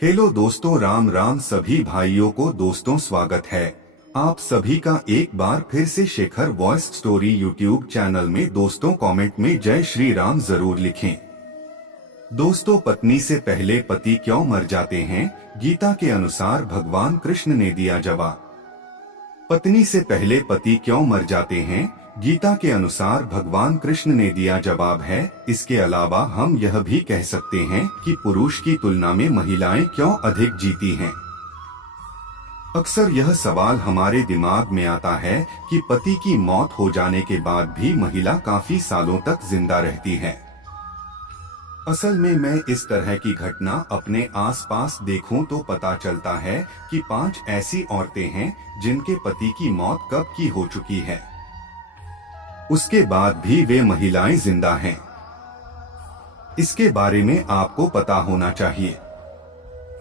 Hello दोस्तों, राम राम सभी भाइयों को। दोस्तों स्वागत है आप सभी का एक बार फिर से Shekhar voice story YouTube channel में। दोस्तों कमेंट में जय श्री राम जरूर लिखें। दोस्तों, पत्नी से पहले पति क्यों मर जाते हैं? गीता के अनुसार भगवान कृष्ण ने दिया जवाब। पत्नी से पहले पति क्यों मर जाते हैं? गीता के अनुसार भगवान कृष्ण ने दिया जवाब है। इसके अलावा हम यह भी कह सकते हैं कि पुरुष की तुलना में महिलाएं क्यों अधिक जीती हैं। अक्सर यह सवाल हमारे दिमाग में आता है कि पति की मौत हो जाने के बाद भी महिला काफी सालों तक जिंदा रहती है। असल में मैं इस तरह की घटना अपने आसपास देखूं तो पता चलता है कि 5 ऐसी औरतें हैं जिनके पति की मौत कब की हो चुकी है, उसके बाद भी वे महिलाएं जिंदा हैं। इसके बारे में आपको पता होना चाहिए।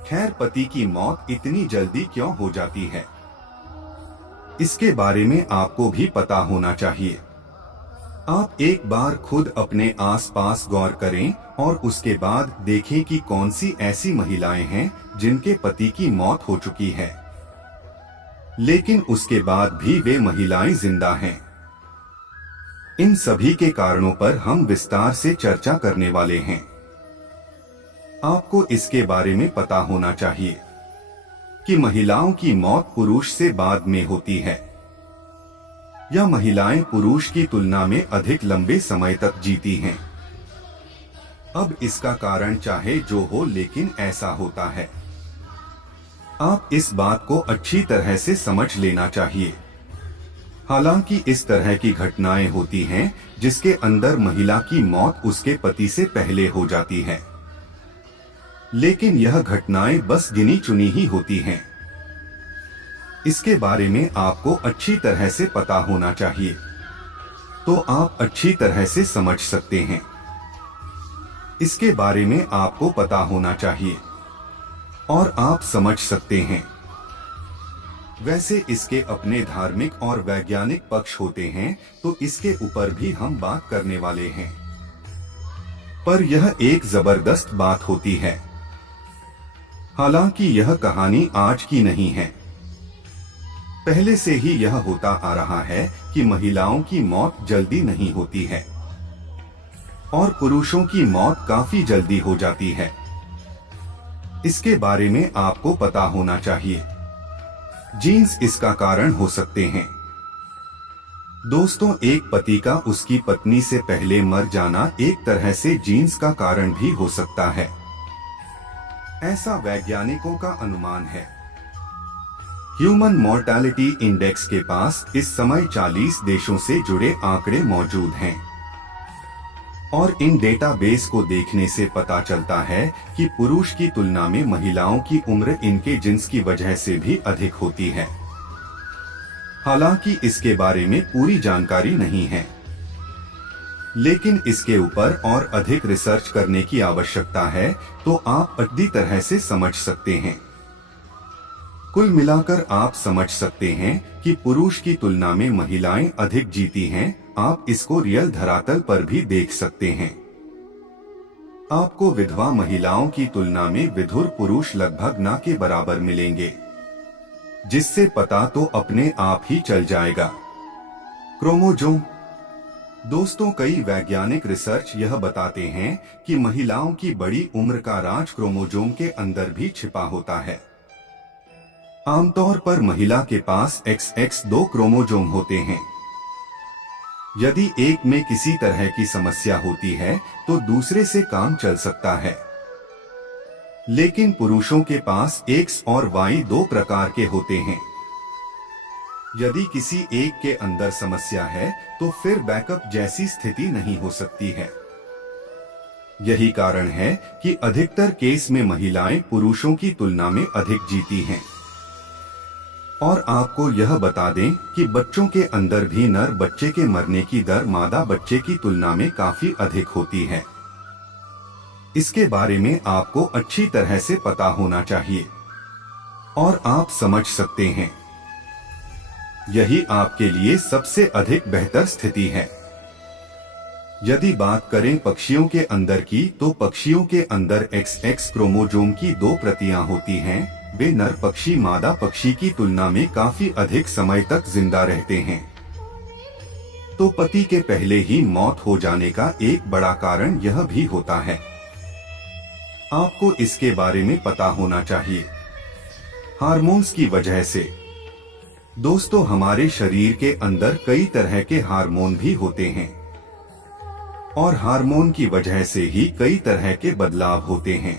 खैर, पति की मौत इतनी जल्दी क्यों हो जाती है, इसके बारे में आपको भी पता होना चाहिए। आप एक बार खुद अपने आसपास गौर करें और उसके बाद देखें कि कौन सी ऐसी महिलाएं हैं जिनके पति की मौत हो चुकी है, लेकिन उसके बाद भी वे महिलाएं जिंदा हैं। इन सभी के कारणों पर हम विस्तार से चर्चा करने वाले हैं। आपको इसके बारे में पता होना चाहिए कि महिलाओं की मौत पुरुष से बाद में होती है या महिलाएं पुरुष की तुलना में अधिक लंबे समय तक जीती हैं। अब इसका कारण चाहे जो हो, लेकिन ऐसा होता है। आप इस बात को अच्छी तरह से समझ लेना चाहिए। हालांकि इस तरह की घटनाएं होती हैं जिसके अंदर महिला की मौत उसके पति से पहले हो जाती है, लेकिन यह घटनाएं बस गिनी चुनी ही होती हैं। इसके बारे में आपको अच्छी तरह से पता होना चाहिए, तो आप अच्छी तरह से समझ सकते हैं। इसके बारे में आपको पता होना चाहिए और आप समझ सकते हैं। वैसे इसके अपने धार्मिक और वैज्ञानिक पक्ष होते हैं, तो इसके ऊपर भी हम बात करने वाले हैं। पर यह एक जबरदस्त बात होती है। हालांकि यह कहानी आज की नहीं है, पहले से ही यह होता आ रहा है कि महिलाओं की मौत जल्दी नहीं होती है और पुरुषों की मौत काफी जल्दी हो जाती है। इसके बारे में आपको पता होना चाहिए। जीन्स इसका कारण हो सकते हैं। दोस्तों, एक पति का उसकी पत्नी से पहले मर जाना एक तरह से जीन्स का कारण भी हो सकता है, ऐसा वैज्ञानिकों का अनुमान है। ह्यूमन मोर्टालिटी इंडेक्स के पास इस समय 40 देशों से जुड़े आंकड़े मौजूद हैं और इन डेटाबेस को देखने से पता चलता है कि पुरुष की तुलना में महिलाओं की उम्र इनके जिन्स की वजह से भी अधिक होती है। हालांकि इसके बारे में पूरी जानकारी नहीं है, लेकिन इसके ऊपर और अधिक रिसर्च करने की आवश्यकता है, तो आप अच्छी तरह से समझ सकते हैं। कुल मिलाकर आप समझ सकते हैं कि पुरुष की तुलना में महिलाएं अधिक जीती हैं। आप इसको रियल धरातल पर भी देख सकते हैं। आपको विधवा महिलाओं की तुलना में विधुर पुरुष लगभग ना के बराबर मिलेंगे, जिससे पता तो अपने आप ही चल जाएगा। क्रोमोजोम। दोस्तों, कई वैज्ञानिक रिसर्च यह बताते हैं कि महिलाओं की बड़ी उम्र का राज क्रोमोजोम के अंदर भी छिपा होता है। आमतौर पर महिला के पास XX2 क्रोमोजोम होते हैं। यदि एक में किसी तरह की समस्या होती है तो दूसरे से काम चल सकता है, लेकिन पुरुषों के पास X और Y 2 प्रकार के होते हैं। यदि किसी एक के अंदर समस्या है तो फिर बैकअप जैसी स्थिति नहीं हो सकती है। यही कारण है कि अधिकतर केस में महिलाएं पुरुषों की तुलना में अधिक जीती हैं। और आपको यह बता दें कि बच्चों के अंदर भी नर बच्चे के मरने की दर मादा बच्चे की तुलना में काफी अधिक होती है। इसके बारे में आपको अच्छी तरह से पता होना चाहिए और आप समझ सकते हैं। यही आपके लिए सबसे अधिक बेहतर स्थिति है। यदि बात करें पक्षियों के अंदर की, तो पक्षियों के अंदर XX क्रोमोसोम की 2 प्रतियां होती हैं। वे नर पक्षी मादा पक्षी की तुलना में काफी अधिक समय तक जिंदा रहते हैं। तो पति के पहले ही मौत हो जाने का एक बड़ा कारण यह भी होता है। आपको इसके बारे में पता होना चाहिए। हार्मोन्स की वजह से दोस्तों, हमारे शरीर के अंदर कई तरह के हार्मोन भी होते हैं और हार्मोन की वजह से ही कई तरह के बदलाव होते हैं।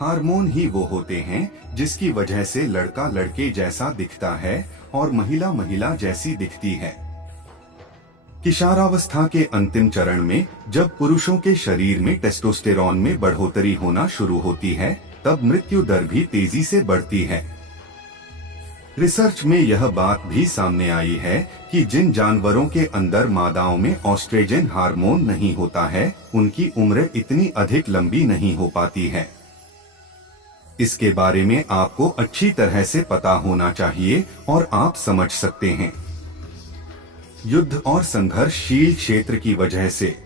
हार्मोन ही वो होते हैं जिसकी वजह से लड़का लड़के जैसा दिखता है और महिला महिला जैसी दिखती है। किशोरावस्था के अंतिम चरण में जब पुरुषों के शरीर में टेस्टोस्टेरॉन में बढ़ोतरी होना शुरू होती है, तब मृत्यु दर भी तेजी से बढ़ती है। रिसर्च में यह बात भी सामने आई है कि जिन जानवरों के अंदर मादाओं में ऑस्ट्रेजन हार्मोन नहीं होता है, उनकी उम्र इतनी अधिक लंबी नहीं हो पाती है। इसके बारे में आपको अच्छी तरह से पता होना चाहिए और आप समझ सकते हैं। युद्ध और संघर्षशील क्षेत्र की वजह से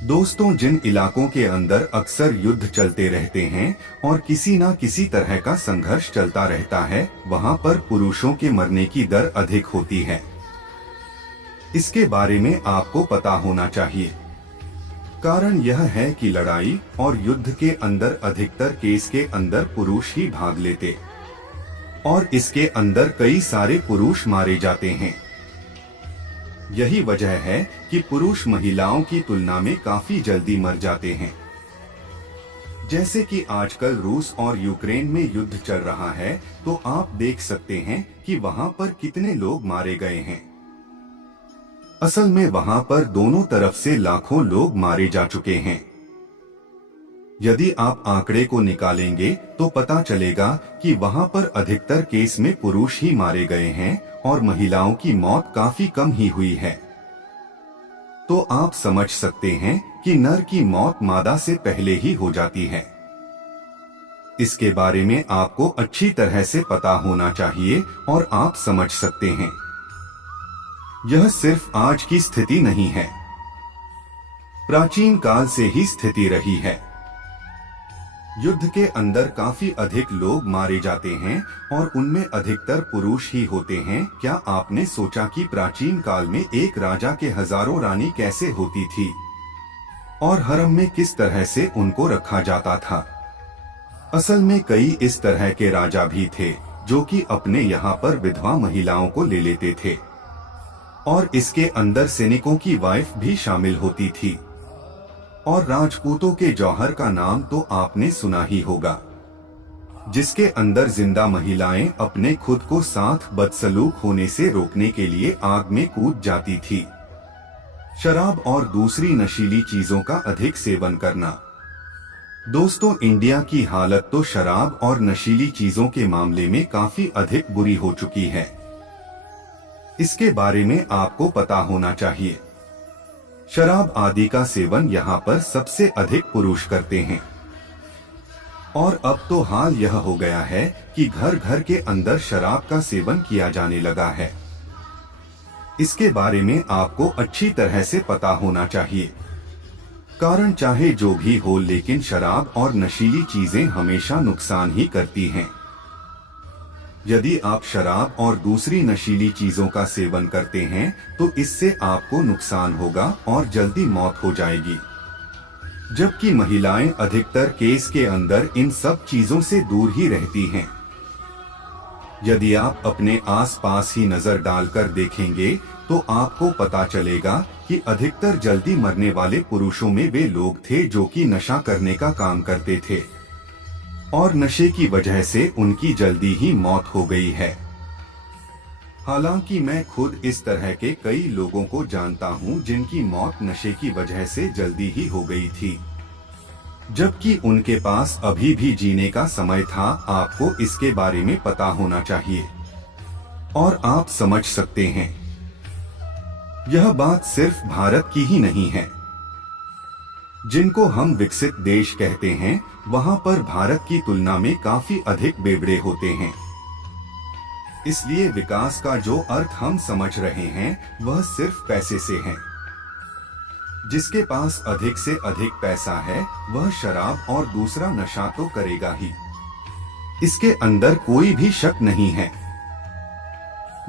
दोस्तों, जिन इलाकों के अंदर अक्सर युद्ध चलते रहते हैं और किसी न किसी तरह का संघर्ष चलता रहता है, वहां पर पुरुषों के मरने की दर अधिक होती है। इसके बारे में आपको पता होना चाहिए। कारण यह है कि लड़ाई और युद्ध के अंदर अधिकतर केस के अंदर पुरुष ही भाग लेते और इसके अंदर कई सारे पुरुष मारे जाते हैं। यही वजह है कि पुरुष महिलाओं की तुलना में काफी जल्दी मर जाते हैं। जैसे कि आजकल रूस और यूक्रेन में युद्ध चल रहा है, तो आप देख सकते हैं कि वहां पर कितने लोग मारे गए हैं। असल में वहां पर दोनों तरफ से लाखों लोग मारे जा चुके हैं। यदि आप आंकड़े को निकालेंगे तो पता चलेगा कि वहां पर अधिकतर केस में पुरुष ही मारे गए हैं और महिलाओं की मौत काफी कम ही हुई है। तो आप समझ सकते हैं कि नर की मौत मादा से पहले ही हो जाती है। इसके बारे में आपको अच्छी तरह से पता होना चाहिए और आप समझ सकते हैं। यह सिर्फ आज की स्थिति नहीं है, प्राचीन काल से ही स्थिति रही है। युद्ध के अंदर काफी अधिक लोग मारे जाते हैं और उनमें अधिकतर पुरुष ही होते हैं। क्या आपने सोचा कि प्राचीन काल में एक राजा के हजारों रानी कैसे होती थी और हरम में किस तरह से उनको रखा जाता था? असल में कई इस तरह के राजा भी थे जो कि अपने यहाँ पर विधवा महिलाओं को ले लेते थे और इसके अंदर सैनिकों की वाइफ भी शामिल होती थी। और राजपूतों के जौहर का नाम तो आपने सुना ही होगा, जिसके अंदर जिंदा महिलाएं अपने खुद को साथ बदसलूक होने से रोकने के लिए आग में कूद जाती थी। शराब और दूसरी नशीली चीजों का अधिक सेवन करना। दोस्तों, इंडिया की हालत तो शराब और नशीली चीजों के मामले में काफी अधिक बुरी हो चुकी है। इसके बारे में आपको पता होना चाहिए। शराब आदि का सेवन यहाँ पर सबसे अधिक पुरुष करते हैं और अब तो हाल यह हो गया है कि घर घर के अंदर शराब का सेवन किया जाने लगा है। इसके बारे में आपको अच्छी तरह से पता होना चाहिए। कारण चाहे जो भी हो, लेकिन शराब और नशीली चीजें हमेशा नुकसान ही करती हैं। यदि आप शराब और दूसरी नशीली चीजों का सेवन करते हैं तो इससे आपको नुकसान होगा और जल्दी मौत हो जाएगी। जबकि महिलाएं अधिकतर केस के अंदर इन सब चीजों से दूर ही रहती हैं। यदि आप अपने आसपास ही नजर डालकर देखेंगे तो आपको पता चलेगा कि अधिकतर जल्दी मरने वाले पुरुषों में वे लोग थे जो कि नशा करने का काम करते थे और नशे की वजह से उनकी जल्दी ही मौत हो गई है। हालांकि मैं खुद इस तरह के कई लोगों को जानता हूं जिनकी मौत नशे की वजह से जल्दी ही हो गई थी, जबकि उनके पास अभी भी जीने का समय था। आपको इसके बारे में पता होना चाहिए और आप समझ सकते हैं। यह बात सिर्फ भारत की ही नहीं है। जिनको हम विकसित देश कहते हैं, वहां पर भारत की तुलना में काफी अधिक बेवड़े होते हैं। इसलिए विकास का जो अर्थ हम समझ रहे हैं वह सिर्फ पैसे से है। जिसके पास अधिक से अधिक पैसा है वह शराब और दूसरा नशा तो करेगा ही, इसके अंदर कोई भी शक नहीं है।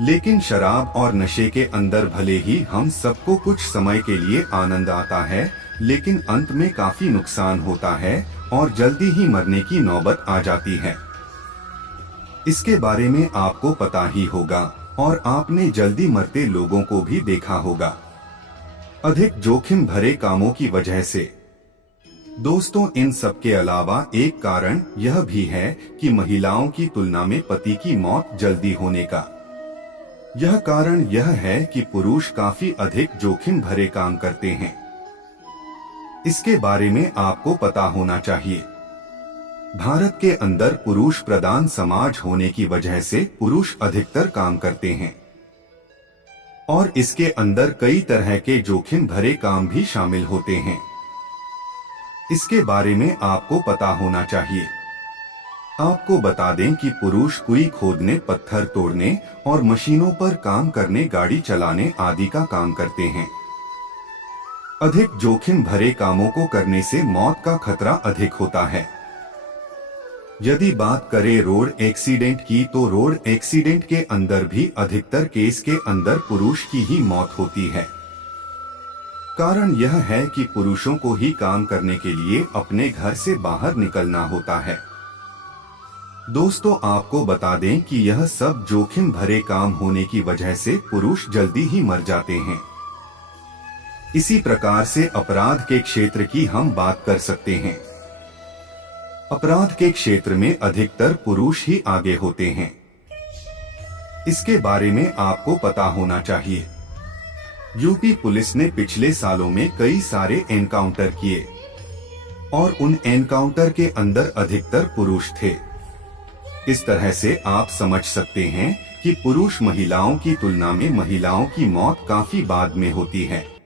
लेकिन शराब और नशे के अंदर भले ही हम सबको कुछ समय के लिए आनंद आता है, लेकिन अंत में काफी नुकसान होता है और जल्दी ही मरने की नौबत आ जाती है। इसके बारे में आपको पता ही होगा और आपने जल्दी मरते लोगों को भी देखा होगा, अधिक जोखिम भरे कामों की वजह से। दोस्तों, इन सब के अलावा एक कारण यह भी है कि महिलाओं की तुलना में पति की मौत जल्दी होने का यह कारण यह है कि पुरुष काफी अधिक जोखिम भरे काम करते हैं। इसके बारे में आपको पता होना चाहिए। भारत के अंदर पुरुष प्रधान समाज होने की वजह से पुरुष अधिकतर काम करते हैं और इसके अंदर कई तरह के जोखिम भरे काम भी शामिल होते हैं। इसके बारे में आपको पता होना चाहिए। आपको बता दें कि पुरुष कुएं खोदने, पत्थर तोड़ने और मशीनों पर काम करने, गाड़ी चलाने आदि का काम करते हैं। अधिक जोखिम भरे कामों को करने से मौत का खतरा अधिक होता है। यदि बात करें रोड एक्सीडेंट की, तो रोड एक्सीडेंट के अंदर भी अधिकतर केस के अंदर पुरुष की ही मौत होती है। कारण यह है कि पुरुषों को ही काम करने के लिए अपने घर से बाहर निकलना होता है। दोस्तों, आपको बता दें कि यह सब जोखिम भरे काम होने की वजह से पुरुष जल्दी ही मर जाते हैं। इसी प्रकार से अपराध के क्षेत्र की हम बात कर सकते हैं। अपराध के क्षेत्र में अधिकतर पुरुष ही आगे होते हैं। इसके बारे में आपको पता होना चाहिए। यूपी पुलिस ने पिछले सालों में कई सारे एनकाउंटर किए और उन एनकाउंटर के अंदर अधिकतर पुरुष थे। इस तरह से आप समझ सकते हैं कि पुरुष महिलाओं की तुलना में महिलाओं की मौत काफी बाद में होती है।